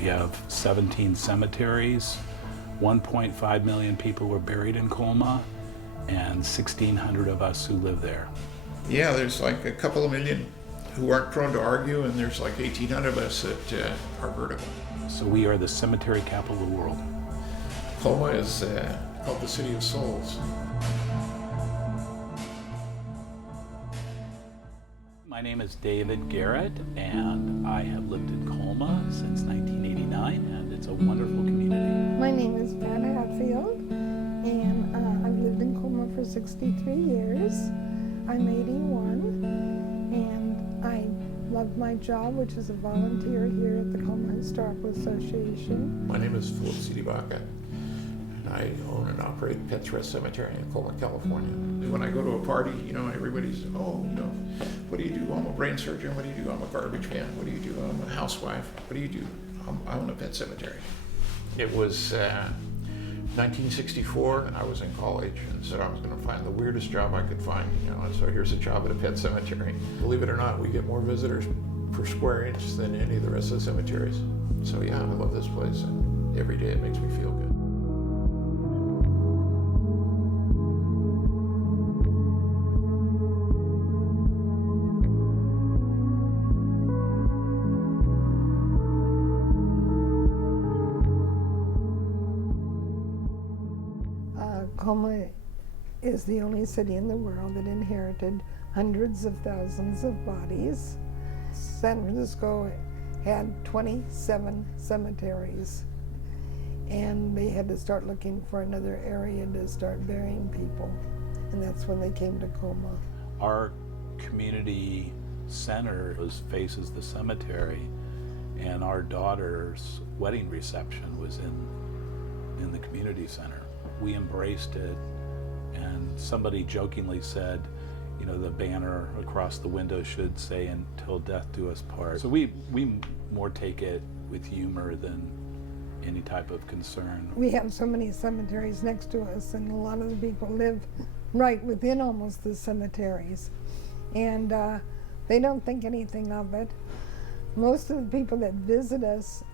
We have 17 cemeteries, 1.5 million people were buried in Colma, and 1,600 of us who live there. Yeah, there's like a couple of million who aren't prone to argue, and there's like 1,800 of us that are vertical. So we are the cemetery capital of the world. Colma is called the City of Souls. My name is David Garrett, and I have lived in Colma since 1989, and it's a wonderful community. My name is Pat Hatfield, and I've lived in Colma for 63 years. I'm 81, and I love my job, which is a volunteer here at the Colma Historical Association. My name is Philip Sidibaca, and I own and operate Pets Rest Cemetery in Colma, California. When I go to a party, everybody's, what do you do? I'm a brain surgeon. What do you do? I'm a garbage man. What do you do? I'm a housewife. What do you do? I own a pet cemetery. It was 1964, and I was in college, and said I was going to find the weirdest job I could find, and so here's a job at a pet cemetery. Believe it or not, we get more visitors per square inch than any of the rest of the cemeteries. So yeah, I love this place, and every day it makes me feel good. Colma is the only city in the world that inherited hundreds of thousands of bodies. San Francisco had 27 cemeteries, and they had to start looking for another area to start burying people, and that's when they came to Colma. Our community center faces the cemetery, and our daughter's wedding reception was in the community center. We embraced it, and somebody jokingly said, the banner across the window should say, "Until death do us part." So we more take it with humor than any type of concern. We have so many cemeteries next to us, and a lot of the people live right within almost the cemeteries, and they don't think anything of it. Most of the people that visit us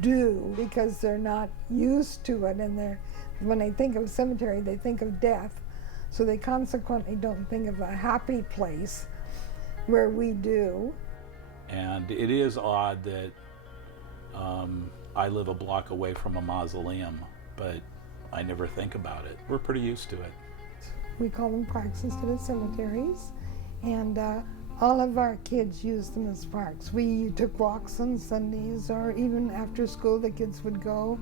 do, because they're not used to it, and when they think of cemetery, they think of death, so they consequently don't think of a happy place, where we do. And it is odd that I live a block away from a mausoleum, but I never think about it. We're pretty used to it. We call them parks instead of cemeteries, and all of our kids use them as parks. We took walks on Sundays, or even after school the kids would go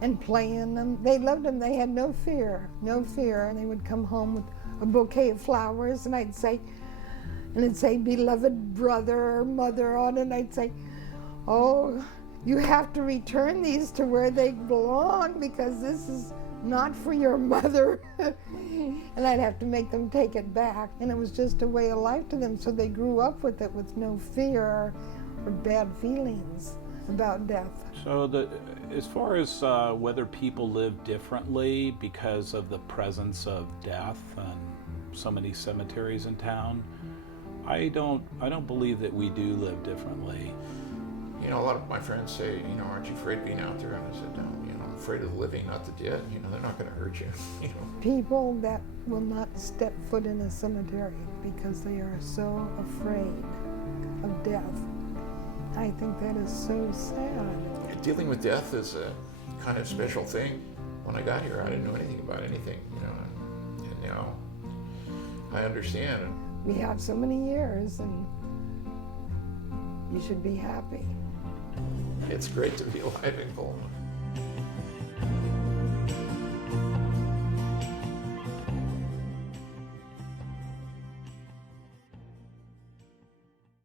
and play in them. They loved them. They had no fear, and they would come home with a bouquet of flowers, and I'd say, "Beloved brother or mother," on it, and I'd say, "Oh, you have to return these to where they belong, because this is not for your mother." And I'd have to make them take it back, and it was just a way of life to them, so they grew up with it with no fear or bad feelings about death. So as far as whether people live differently because of the presence of death and so many cemeteries in town, I don't believe that we do live differently. A lot of my friends say, aren't you afraid of being out there? And I said, no, I'm afraid of the living, not the dead. They're not going to hurt you. People that will not step foot in a cemetery because they are so afraid of death. I think that is so sad. Dealing with death is a kind of special thing. When I got here, I didn't know anything about anything, and now I understand. We have so many years, and you should be happy. It's great to be alive in Colma.